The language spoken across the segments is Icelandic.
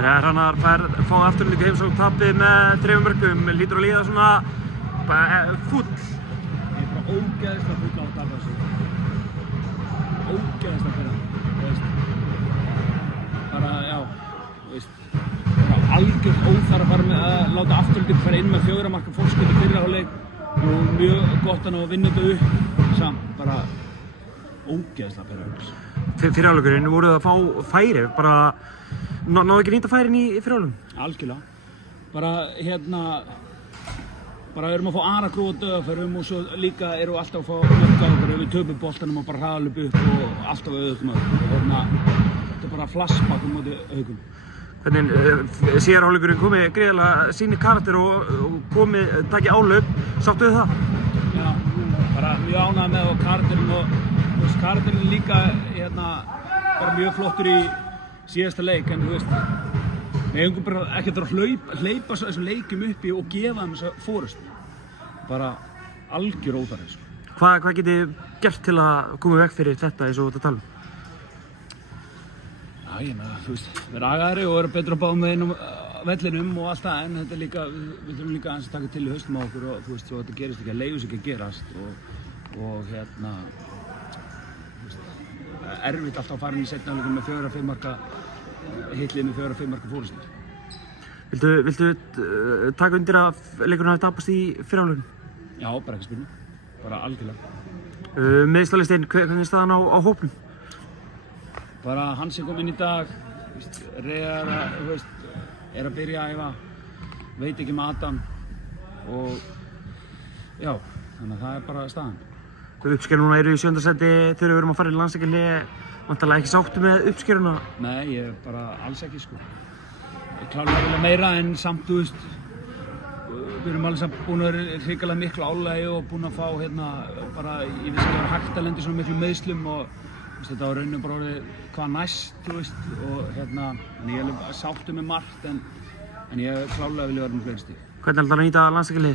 Hrannar fá afturlíka heimsókn tapið með 3 mörkum, lítur að líða svona fúll. Ég bara ógeðslega fúll á að tapa þessu. Ógeðslega pirrandi, bara, já, bara algjört óþarf að fara með að láta afturlíka fara inn með 4 marka fórskot í fyrri hálfleik og mjög gott að ná að vinna þetta upp samt, bara ógeðslega pirrandi. Fyrri hálfleikurinn voruð að fá færi, bara náðu ekki nýta færin í fyrri hálfleikum? Algjörlega. Bara bara við erum að fá Aragrú og döðafærum og svo líka erum við alltaf að fá mörg á okkur ef við töpum boltanum og bara hraðalöp upp og alltaf auðvitað mörg. Þetta er bara flashback móti Haukum. Hvernig síðar hálfleikurinn komið greiðlega sýnir karakter og komið, takið álöp, sáttu þið það? Já, bara mjög ánægður með karakterinn og karakterinn líka bara mjög flottur í síðasta leik en þú veist, við hefum bara ekki að hleypa þessum leikjum uppi og gefa þeim þessa fórustu. Bara algjör óþarfi. Hvað getið þið gert til að koma í veg fyrir þetta eins og þetta tala um? Já, ég meina, þú veist, við erum agaðri og erum betur að báða með inn á vellinum og allt það, en þetta er líka, við þurfum líka aðeins að taka til í haustum á okkur og þú veist, svo þetta gerist ekki, að leyfa sig ekki að gerast og erfitt alltaf að fara inn í seinni hálfleikum með 4-5 marka hitlið með 4-5 marka fórustur. Viltu taka undir að leikurinn hafi tapast í fyrri hálfleikum? Já, bara ekki spurning. Bara algjörlega. Meiðslalisteinn, hvernig er staðan á hópnum? Bara Hansi kom inn í dag, Reyðar er að byrja að æfa, veit ekki með Adam og já, þannig að það er bara staðan. Uppskeruna eru í 7. sæti þegar við erum að fara í landsleikjahlé, vantarlega ekki sáttu með uppskeruna? Nei, ég bara alls ekki sko. Ég klárlega vilja meira en samt, þú veist, við erum alveg samt búin að vera hrikalega miklu álagi og búin að fá bara, ég vissi ekki að það var hægt að lenda í svona miklu meiðslum og þetta var rauninu bara orðið hvað næst, þú veist, og en ég er alveg sáttu með margt en ég klárlega vilja vera með fleiri stig. Hvernig ætlar það að nýta landsleikjahlé?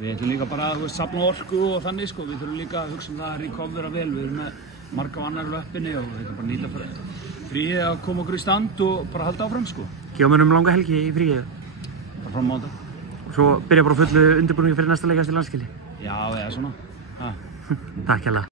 Við ætlum líka bara að safna orku og þannig sko, við þurfum líka að hugsa það að recovera vel, við erum með marga vannar á löppinni og við ætlum bara að nýta fríið að koma okkur í stand og bara halda áfram sko. Gefa mönnum langa helgi í fríið? Bara fram á þetta. Og svo byrja bara fullu undirbúningi fyrir næsta leik eftir landsleikjahlé? Já, eða svona. Takk hérlega.